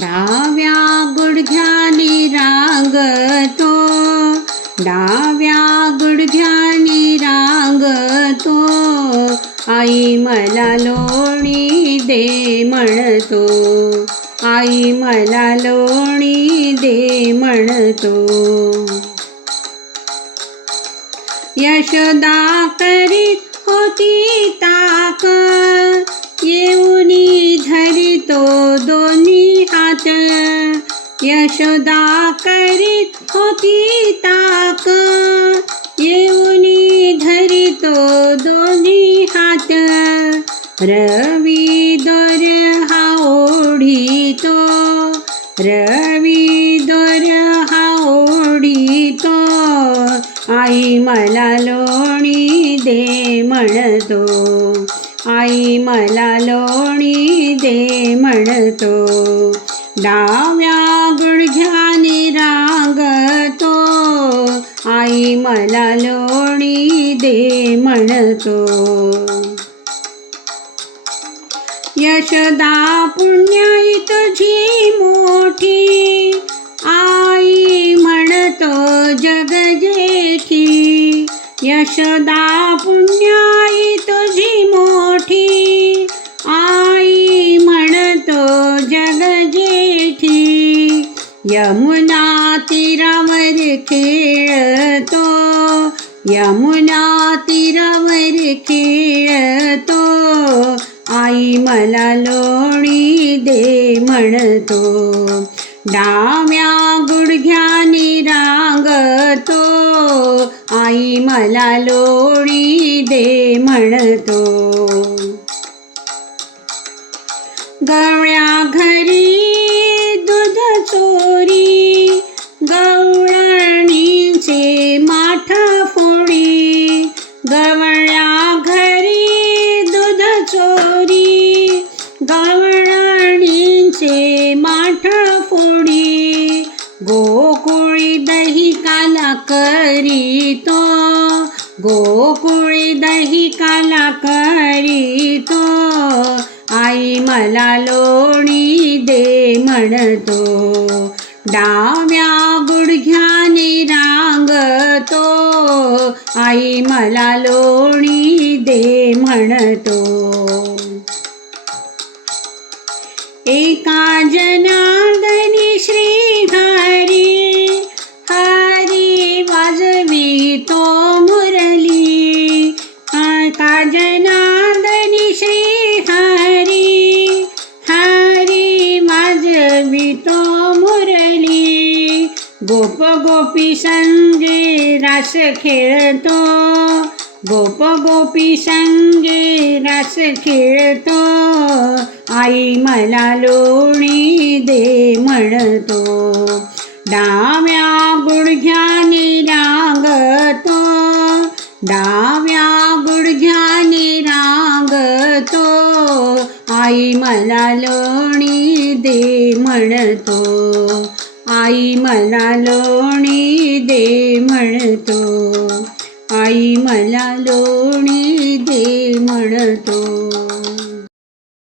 डाव्या गुडघ्यानी रांगतो. डाव्या गुडघ्यानी रांगतो. आई मला लोणी दे म्हणतो. आई मला लोणी दे म्हणतो. यशोदा करीत होती ताक येऊनी धरितो दो यशोदा करीत होती ताक. येऊनी धरितो दोन्ही हात. रवी दोर हा ओढितो. रवी दोर हा ओढितो. आई मला लोणी दे म्हणतो. आई मला लोणी दे म्हणतो. डाव्या मला लोणी दे म्हणतो. यशदा पुण्याई तुझी मोठी आई म्हणतो जग जेठी. यशदा पुण्या यमुना तीरावर खेळतो यमुना तीरावर खेळतो. आई मला लोणी दे म्हणतो डाव्या गुडघ्यानी रांगतो. आई मला लोणी दे म्हणतो. गवळ्या घरी काला करीतो. गोकुळी दही काला करीतो. आई मला लोणी दे म्हणतो. डाव्या गुडघ्याने रांगतो. आई मला लोणी दे म्हणतो. एका जना गोप गोपी संगे रास खेळतो. गोप गोपी संगे रास खेळतो. आई मला लोणी दे म्हणतो. डाव्या गुडघ्याने रांगतो. डाव्या गुडघ्याने रांगतो. आई मला लोणी दे म्हणतो. आई मला लोणी दे म्हणतो. आई मला लोणी दे म्हणतो.